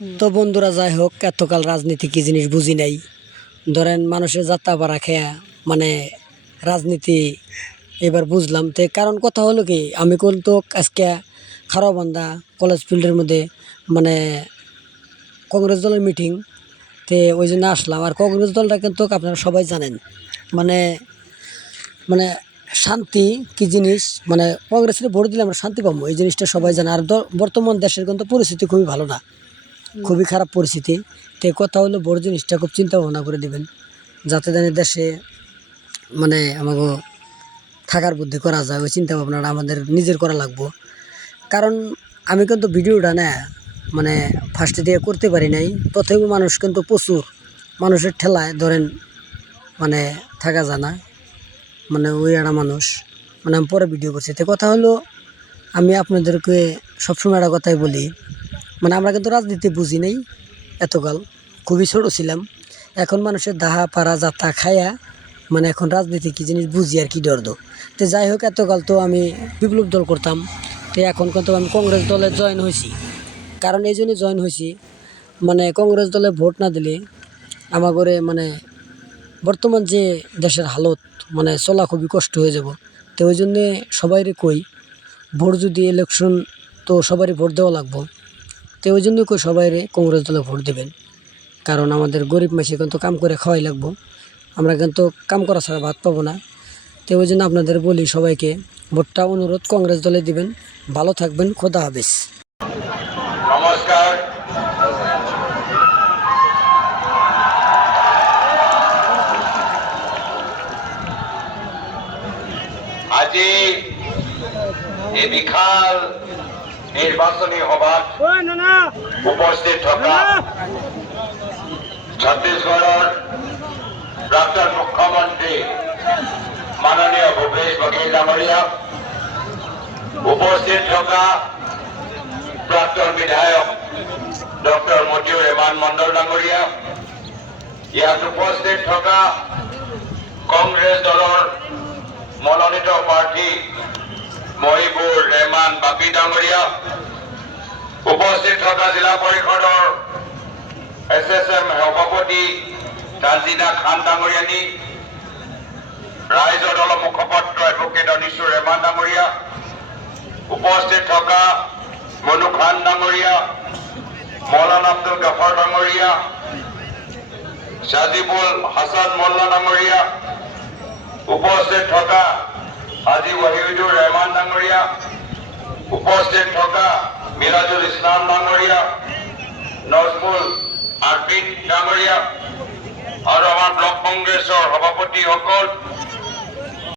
তো বন্ধুরা, যাই হোক, এতকাল রাজনীতি কি জিনিস বুঝি নাই। ধরেন মানুষের যাত্রা পাড়া খেয়া মানে রাজনীতি এবার বুঝলাম। তো কারণ কথা হলো কি, আমি কিন্তু আজকে খারবান্ধা কলেজ ফিল্ডের মধ্যে মানে কংগ্রেস দলের মিটিং, তে ওই জন্য আসলাম। আর কংগ্রেস দলটা কিন্তু আপনারা সবাই জানেন মানে মানে শান্তি কি জিনিস, মানে কংগ্রেসের ভোট দিলে আমরা শান্তি পাবো, এই জিনিসটা সবাই জানে। আর বর্তমান দেশের কিন্তু পরিস্থিতি খুবই ভালো না, খুবই খারাপ পরিস্থিতি। তো কথা হলো বড় জিনিসটা খুব চিন্তা ভাবনা করে দিবেন, যাতে জানি দেশে মানে আমাকে থাকার বুদ্ধি করা যায়। ওই চিন্তা ভাবনাটা আমাদের নিজের করা লাগবো। কারণ আমি কিন্তু ভিডিওটা না মানে ফার্স্টে দিয়ে করতে পারি নাই, তথাপি মানুষ কিন্তু প্রচুর মানুষের ঠেলায় ধরেন মানে থাকা যায় না, মানে ওই একটা মানুষ মানে আমি পরে ভিডিও করছি। তো কথা হলো, আমি আপনাদেরকে সবসময় একটা কথাই বলি, মানে আমরা কিন্তু রাজনীতি বুঝি নাই এতকাল, খুবই ছোটো ছিলাম। এখন মানুষের দাহা পাড়া যাত্রা খায়া মানে এখন রাজনীতি কী জিনিস বুঝি আর কি দর্দ। তো যাই হোক, এতকাল তো আমি বিপ্লব দল করতাম, তো এখন কিন্তু আমি কংগ্রেস দলে জয়েন হয়েছি। কারণ এই জন্যই জয়েন হয়েছি, মানে কংগ্রেস দলে ভোট না দিলে আমাগরে মানে বর্তমান যে দেশের হালত মানে চলা খুবই কষ্ট হয়ে যাব। তো ওই জন্যে সবাইরে কই, ভোট যদি ইলেকশন, তো সবারই ভোট দেওয়া লাগবো। তো ওই জন্যই কই সবাইরে কংগ্রেস দলে ভোট দেবেন। কারণ আমাদের গরিব মাসে কিন্তু কাম করে খাওয়াই লাগবো, আমরা কিন্তু কাম করা ছাড়া ভাত পাবো না। তো ওই জন্য আপনাদের বলি সবাইকে ভোটটা অনুরোধ কংগ্রেস দলে দিবেন। ভালো থাকবেন, খোদা হাফেজ। নমস্কার। আজি এই বিশাল নির্বাচনী সভাত উপস্থিত থকা ছত্তীশগড়ৰ প্ৰাক্তন মুখ্যমন্ত্ৰী মাননীয় ভূপেশ বঘেল ডাঙৰীয়া, উপস্থিত থকা প্ৰাক্তন বিধায়ক ডক্টৰ মতিউৰ ৰেহমান মণ্ডল ডাঙৰীয়া, ইয়াত উপস্থিত থকা কংগ্ৰেছ দলৰ মনোনীত প্ৰাৰ্থী মহিবুৰ ৰেহমান বাপি ডাঙৰীয়া, উপস্থিত থকা জিলা পৰিষদৰ SSM সভাপতি তানজিনা খান ডাঙৰীয়ানী, ৰাইজৰ দলৰ মুখপাত্ৰ এডভোকেট অনিছুৰ ৰেহমান ডাঙৰীয়া, উপস্থিত থকা মনু খান ডাঙৰীয়া, মৌলানা আব্দুল গাফাৰ ডাঙৰীয়া, সাজিবুল হাছান মোল্লা ডাঙৰীয়া, উপস্থিত থকা হাজী ৱাহিদুৰ ৰেহমান ডাঙৰীয়া, উপস্থিত থকা মিৰাজুল ইছলাম ডাঙৰীয়া, নজমুল আৰবিদ ডাঙৰীয়া আৰু আমাৰ ব্লক কংগ্ৰেছৰ সভাপতিসকল,